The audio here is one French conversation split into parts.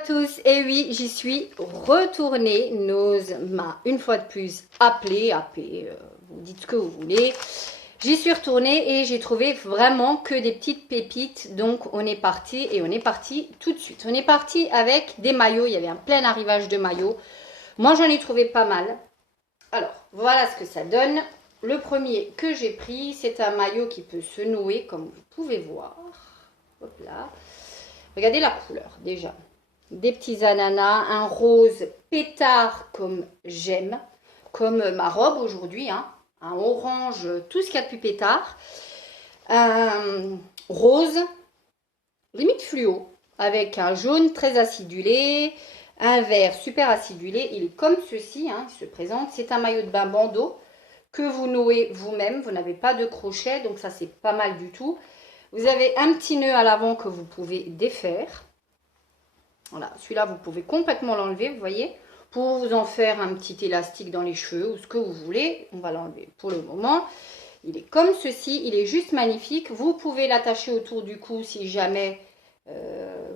tous, et oui, j'y suis retournée. Nose m'a une fois de plus appelé, vous dites ce que vous voulez. J'y suis retournée et j'ai trouvé vraiment que des petites pépites. Donc on est parti et on est parti tout de suite. On est parti avec des maillots, il y avait un plein arrivage de maillots. Moi j'en ai trouvé pas mal. Alors voilà ce que ça donne. Le premier que j'ai pris, c'est un maillot qui peut se nouer comme vous pouvez voir. Hop là. Regardez la couleur déjà. Des petits ananas, un rose pétard comme j'aime, comme ma robe aujourd'hui, hein, un orange, tout ce qu'il y a de plus pétard, un rose, limite fluo, avec un jaune très acidulé, un vert super acidulé, il est comme ceci, hein, il se présente, c'est un maillot de bain bandeau que vous nouez vous-même, vous n'avez pas de crochet, donc ça c'est pas mal du tout. Vous avez un petit nœud à l'avant que vous pouvez défaire. Voilà, celui-là, vous pouvez complètement l'enlever, vous voyez, pour vous en faire un petit élastique dans les cheveux ou ce que vous voulez. On va l'enlever pour le moment. Il est comme ceci, il est juste magnifique. Vous pouvez l'attacher autour du cou si jamais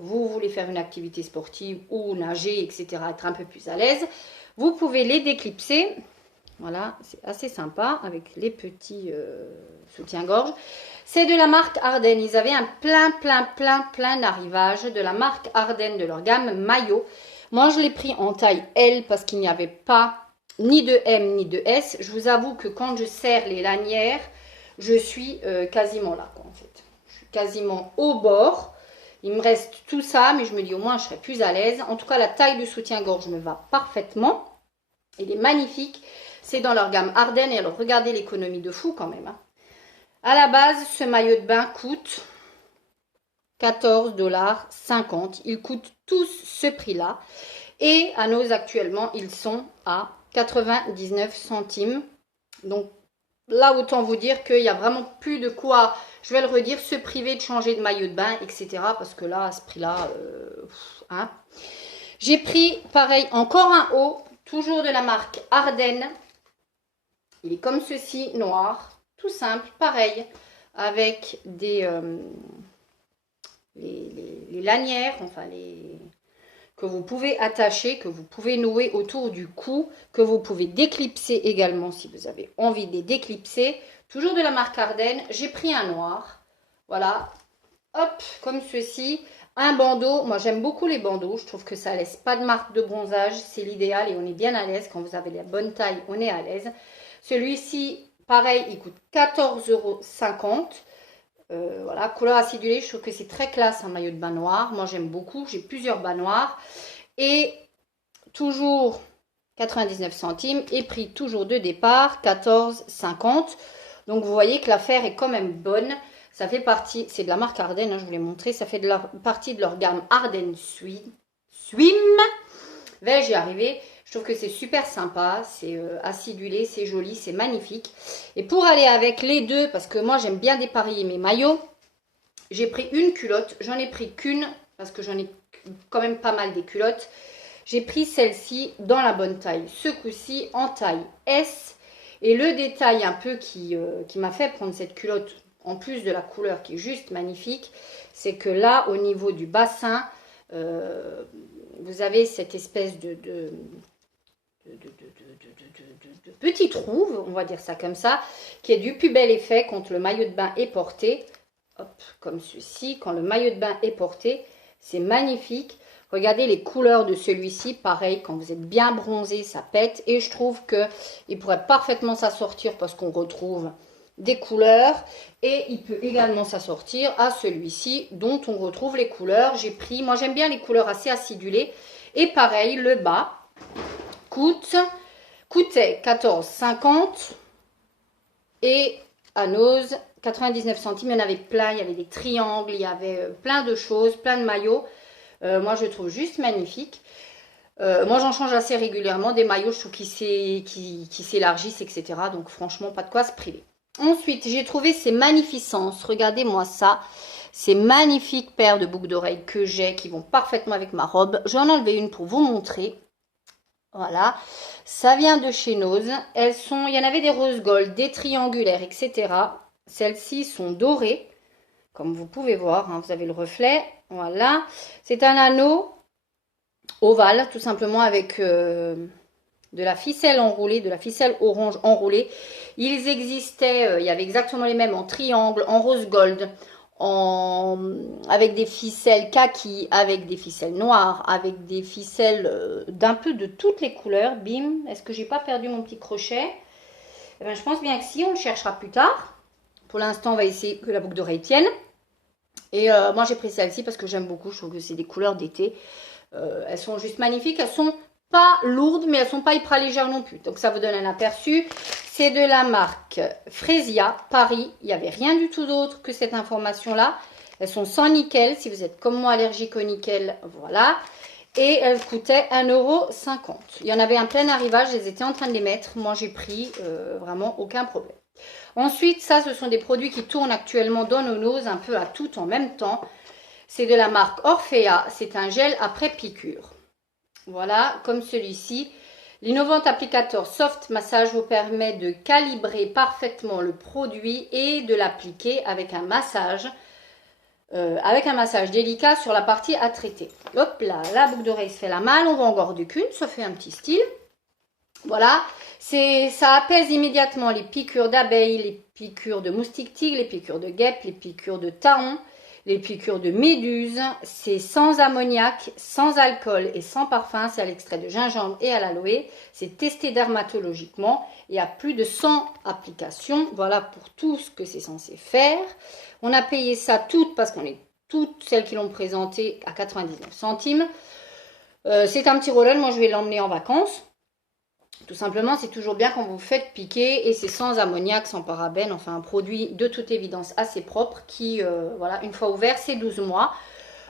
vous voulez faire une activité sportive ou nager, etc., être un peu plus à l'aise. Vous pouvez les déclipser. Voilà, c'est assez sympa avec les petits soutiens-gorge. C'est de la marque Ardennes. Ils avaient un plein d'arrivages de la marque Ardennes de leur gamme maillot. Moi, je l'ai pris en taille L parce qu'il n'y avait pas ni de M ni de S. Je vous avoue que quand je serre les lanières, je suis quasiment là, quoi, en fait. Je suis quasiment au bord. Il me reste tout ça, mais je me dis au moins je serai plus à l'aise. En tout cas, la taille de soutien-gorge me va parfaitement. Il est magnifique. C'est dans leur gamme Ardennes. Et alors, regardez l'économie de fou quand même. Hein. À la base, ce maillot de bain coûte 14,50 $. Ils coûtent tous ce prix-là. Et à nos actuellement, ils sont à 99 centimes. Donc là, autant vous dire qu'il n'y a vraiment plus de quoi, je vais le redire, se priver de changer de maillot de bain, etc. Parce que là, à ce prix-là, hein. J'ai pris, pareil, encore un haut, toujours de la marque Ardennes. Il est comme ceci, noir, tout simple, pareil, avec des les lanières, enfin que vous pouvez attacher, que vous pouvez nouer autour du cou, que vous pouvez déclipser également si vous avez envie de les déclipser. Toujours de la marque Ardennes, j'ai pris un noir, voilà, hop, comme ceci. Un bandeau, moi j'aime beaucoup les bandeaux, je trouve que ça laisse pas de marque de bronzage, c'est l'idéal et on est bien à l'aise. Quand vous avez la bonne taille, on est à l'aise. Celui-ci, pareil, il coûte 14,50 €. Voilà, couleur acidulée, je trouve que c'est très classe un maillot de bain noir. Moi j'aime beaucoup, j'ai plusieurs bains noirs. Et toujours 99 centimes et prix toujours de départ 14,50 €. Donc vous voyez que l'affaire est quand même bonne. Ça fait partie, c'est de la marque Ardennes, hein, je vous l'ai montré, ça fait partie de leur gamme Ardennes Swim. Vais-je y arriver? Je trouve que c'est super sympa, c'est acidulé, c'est joli, c'est magnifique. Et pour aller avec les deux, parce que moi j'aime bien dépareiller mes maillots, j'ai pris une culotte. J'en ai pris qu'une, parce que j'en ai quand même pas mal des culottes. J'ai pris celle-ci dans la bonne taille. Ce coup-ci en taille S. Et le détail un peu qui m'a fait prendre cette culotte, en plus de la couleur qui est juste magnifique, c'est que là, au niveau du bassin, vous avez cette espèce de petit trou, on va dire ça comme ça, qui est du plus bel effet quand le maillot de bain est porté. Hop, comme ceci, quand le maillot de bain est porté, c'est magnifique. Regardez les couleurs de celui-ci, pareil, quand vous êtes bien bronzé, ça pète. Et je trouve qu'il pourrait parfaitement s'assortir parce qu'on retrouve des couleurs. Et il peut également s'assortir à celui-ci dont on retrouve les couleurs. J'ai pris, moi j'aime bien les couleurs assez acidulées. Et pareil, le bas coûtait 14,50 € et à Nose 99 centimes. Il y en avait plein, il y avait des triangles, il y avait plein de choses, plein de maillots. Moi, je trouve juste magnifique. Moi, j'en change assez régulièrement des maillots, je trouve qui s'élargissent, etc. Donc, franchement, pas de quoi se priver. Ensuite, j'ai trouvé ces magnificences. Regardez-moi ça. Ces magnifiques paires de boucles d'oreilles que j'ai, qui vont parfaitement avec ma robe. J'en ai enlevé une pour vous montrer. Voilà. Ça vient de chez Nose. Elles sont, il y en avait des rose gold, des triangulaires, etc. Celles-ci sont dorées. Comme vous pouvez voir, hein, vous avez le reflet. Voilà. C'est un anneau ovale, tout simplement avec de la ficelle enroulée, de la ficelle orange enroulée. Ils existaient, il y avait exactement les mêmes en triangle, en rose gold, avec des ficelles kaki, avec des ficelles noires, avec des ficelles d'un peu de toutes les couleurs. Bim, est-ce que j'ai pas perdu mon petit crochet? Eh ben, je pense bien que si, on le cherchera plus tard. Pour l'instant, on va essayer que la boucle d'oreille tienne. Et moi, j'ai pris celle-ci parce que j'aime beaucoup. Je trouve que c'est des couleurs d'été. Elles sont juste magnifiques. Elles sont pas lourdes, mais elles sont pas hyper légères non plus. Donc, ça vous donne un aperçu. C'est de la marque Fresia, Paris. Il n'y avait rien du tout d'autre que cette information-là. Elles sont sans nickel. Si vous êtes comme moi allergique au nickel, voilà. Et elles coûtaient 1,50 €. Il y en avait un plein arrivage. Elles étaient en train de les mettre. Moi, j'ai pris vraiment aucun problème. Ensuite, ça, ce sont des produits qui tournent actuellement dans nos noses un peu à tout en même temps. C'est de la marque Orphea. C'est un gel après piqûre. Voilà, comme celui-ci. L'innovant applicateur Soft Massage vous permet de calibrer parfaitement le produit et de l'appliquer avec un massage délicat sur la partie à traiter. Hop là, la boucle d'oreille se fait la malle. On va en garder qu'une, ça fait un petit style. Voilà, ça apaise immédiatement les piqûres d'abeilles, les piqûres de moustiques-tigres, les piqûres de guêpes, les piqûres de tahons, les piqûres de méduses. C'est sans ammoniac, sans alcool et sans parfum. C'est à l'extrait de gingembre et à l'aloe. C'est testé dermatologiquement. Il y a plus de 100 applications. Voilà pour tout ce que c'est censé faire. On a payé ça toutes, parce qu'on est toutes celles qui l'ont présenté, à 99 centimes. C'est un petit roll-on. Moi, je vais l'emmener en vacances. Tout simplement, c'est toujours bien quand vous vous faites piquer, et c'est sans ammoniac, sans parabènes, enfin un produit de toute évidence assez propre qui, voilà, une fois ouvert, c'est 12 mois.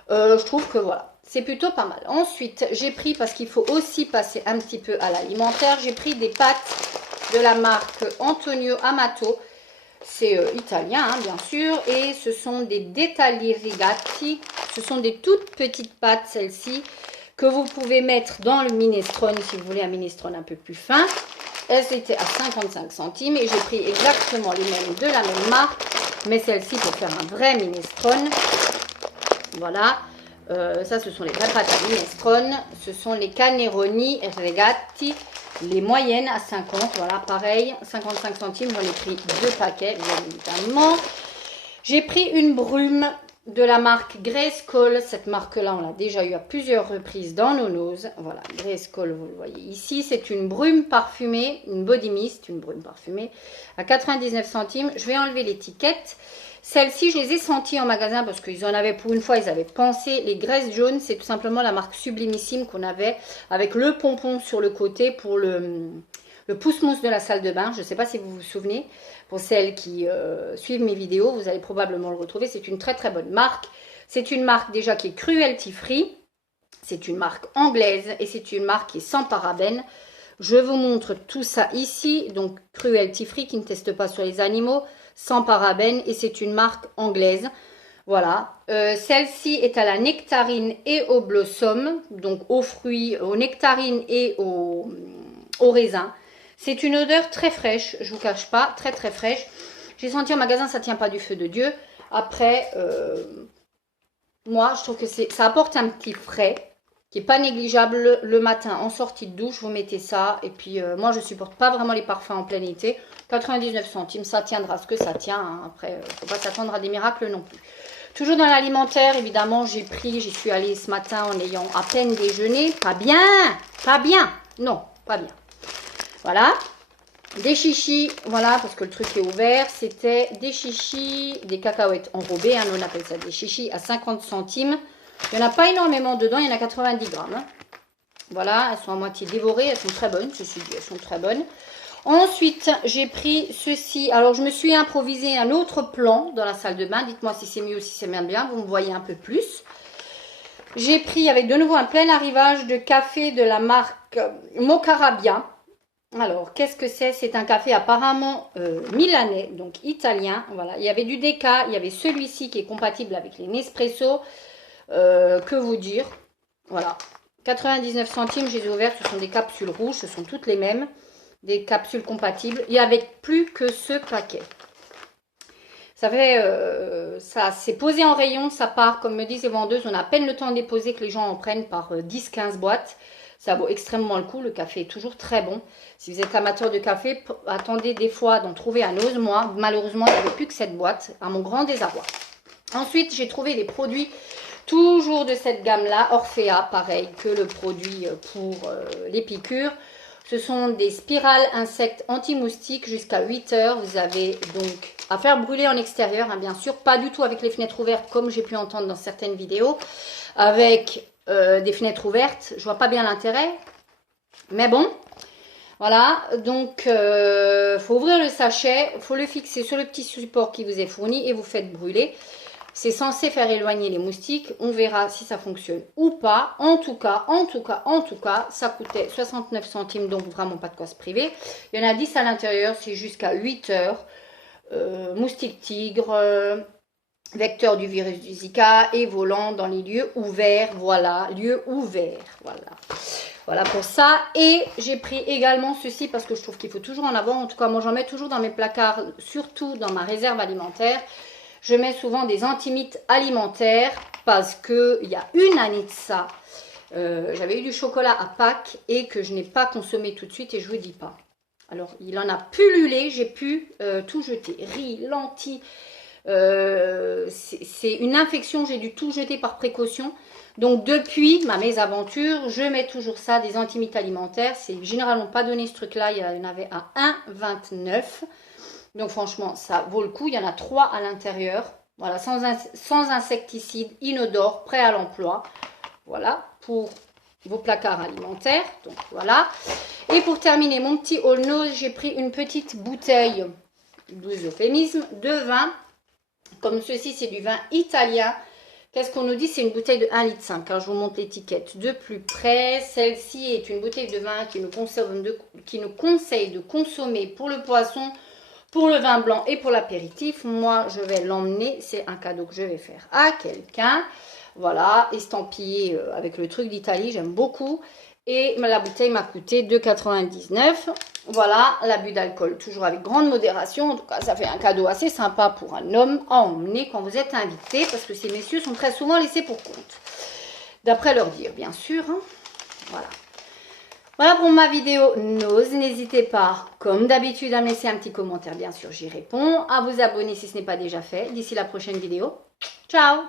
Je trouve que voilà, c'est plutôt pas mal. Ensuite, j'ai pris, parce qu'il faut aussi passer un petit peu à l'alimentaire, j'ai pris des pâtes de la marque Antonio Amato. C'est italien, hein, bien sûr, et ce sont des dettagli rigati. Ce sont des toutes petites pâtes, celles-ci, que vous pouvez mettre dans le minestrone si vous voulez un minestrone un peu plus fin. Elles étaient à 55 centimes et j'ai pris exactement les mêmes de la même marque, mais celle-ci pour faire un vrai minestrone. Voilà, ça ce sont les vraies pâtes à minestrone. Ce sont les Caneroni Regatti, les moyennes à 50. Voilà, pareil, 55 centimes. J'en ai pris 2 paquets, bien évidemment. J'ai pris une brume de la marque Grayskull. Cette marque-là, on l'a déjà eu à plusieurs reprises dans nos noses. Voilà, Grayskull, vous le voyez ici. C'est une brume parfumée, une body mist, une brume parfumée à 99 centimes. Je vais enlever l'étiquette. Celles-ci, je les ai senties en magasin parce qu'ils en avaient pour une fois, ils avaient pensé. Les graisses jaunes, c'est tout simplement la marque Sublimissime qu'on avait avec le pompon sur le côté pour le pousse-mousse de la salle de bain. Je ne sais pas si vous vous souvenez. Pour celles qui suivent mes vidéos, vous allez probablement le retrouver. C'est une très très bonne marque. C'est une marque déjà qui est cruelty free. C'est une marque anglaise et c'est une marque qui est sans parabènes. Je vous montre tout ça ici. Donc cruelty free qui ne teste pas sur les animaux, sans parabènes, et c'est une marque anglaise. Voilà. Celle-ci est à la nectarine et au blossom, donc aux fruits, aux nectarines et au raisin. C'est une odeur très fraîche, je vous cache pas, très très fraîche. J'ai senti en magasin, ça tient pas du feu de Dieu. Après, moi, je trouve que ça apporte un petit frais qui n'est pas négligeable le matin en sortie de douche. Vous mettez ça. Et puis, moi, je supporte pas vraiment les parfums en plein été. 99 centimes, ça tiendra ce que ça tient. Hein. Après, il ne faut pas s'attendre à des miracles non plus. Toujours dans l'alimentaire, évidemment, j'y suis allée ce matin en ayant à peine déjeuné. Pas bien, pas bien. Non, pas bien. Voilà, des chichis, voilà, parce que le truc est ouvert. C'était des chichis, des cacahuètes enrobées, hein, on appelle ça des chichis à 50 centimes. Il n'y en a pas énormément dedans, il y en a 90 grammes. Hein. Voilà, elles sont à moitié dévorées, elles sont très bonnes, ceci dit, elles sont très bonnes. Ensuite, j'ai pris ceci. Alors, je me suis improvisé un autre plan dans la salle de bain. Dites-moi si c'est mieux ou si c'est bien, vous me voyez un peu plus. J'ai pris avec de nouveau un plein arrivage de café de la marque Mocarabia. Alors, qu'est-ce que c'est? C'est un café apparemment milanais, donc italien. Voilà, il y avait du Deca, il y avait celui-ci qui est compatible avec les Nespresso. Que vous dire? Voilà, 99 centimes, je les ai ouvertes. Ce sont des capsules rouges, ce sont toutes les mêmes. Des capsules compatibles. Il n'y avait plus que ce paquet. Ça fait, ça s'est posé en rayon, ça part, comme me disent les vendeuses, on a à peine le temps de déposer que les gens en prennent par 10-15 boîtes. Ça vaut extrêmement le coup, le café est toujours très bon. Si vous êtes amateur de café, attendez des fois d'en trouver à Noz. Moi, malheureusement, il n'y avait plus que cette boîte, à mon grand désarroi. Ensuite, j'ai trouvé des produits toujours de cette gamme-là, Orphea, pareil que le produit pour les piqûres. Ce sont des spirales insectes anti-moustiques jusqu'à 8 heures. Vous avez donc à faire brûler en extérieur, hein, bien sûr. Pas du tout avec les fenêtres ouvertes comme j'ai pu entendre dans certaines vidéos. Avec des fenêtres ouvertes, je vois pas bien l'intérêt. Mais bon, voilà. Donc, faut ouvrir le sachet, faut le fixer sur le petit support qui vous est fourni et vous faites brûler. C'est censé faire éloigner les moustiques. On verra si ça fonctionne ou pas. En tout cas, ça coûtait 69 centimes, donc vraiment pas de quoi se priver. Il y en a 10 à l'intérieur, c'est jusqu'à 8 heures. Moustiques tigres, vecteur du virus du Zika et volant dans les lieux ouverts. Voilà, lieux ouverts. Voilà pour ça. Et j'ai pris également ceci parce que je trouve qu'il faut toujours en avoir. En tout cas, moi j'en mets toujours dans mes placards, surtout dans ma réserve alimentaire. Je mets souvent des antimites alimentaires parce qu'il y a une année de ça, j'avais eu du chocolat à Pâques et que je n'ai pas consommé tout de suite et je ne vous dis pas. Alors, il en a pullulé, j'ai pu tout jeter. Riz, lentilles, c'est une infection, j'ai dû tout jeter par précaution. Donc, depuis ma mésaventure, je mets toujours ça, des antimites alimentaires. C'est généralement pas donné ce truc-là, il y en avait à 1,29 €. Donc franchement, ça vaut le coup. Il y en a 3 à l'intérieur. Voilà, sans insecticide, inodore, prêt à l'emploi. Voilà, pour vos placards alimentaires. Donc voilà. Et pour terminer mon petit haul Noz, j'ai pris une petite bouteille, euphémisme, de vin. Comme ceci, c'est du vin italien. Qu'est-ce qu'on nous dit? C'est une bouteille de 1,5 litre. Hein, je vous montre l'étiquette de plus près. Celle-ci est une bouteille de vin qui nous conseille de consommer pour le poisson, pour le vin blanc et pour l'apéritif. Moi, je vais l'emmener. C'est un cadeau que je vais faire à quelqu'un. Voilà, estampillé avec le truc d'Italie. J'aime beaucoup. Et la bouteille m'a coûté 2,99 €. Voilà, l'abus d'alcool, toujours avec grande modération. En tout cas, ça fait un cadeau assez sympa pour un homme à emmener quand vous êtes invité. Parce que ces messieurs sont très souvent laissés pour compte. D'après leur dire, bien sûr. Hein. Voilà. Voilà pour ma vidéo Noz. N'hésitez pas, comme d'habitude, à me laisser un petit commentaire. Bien sûr, j'y réponds. À vous abonner si ce n'est pas déjà fait. D'ici la prochaine vidéo. Ciao!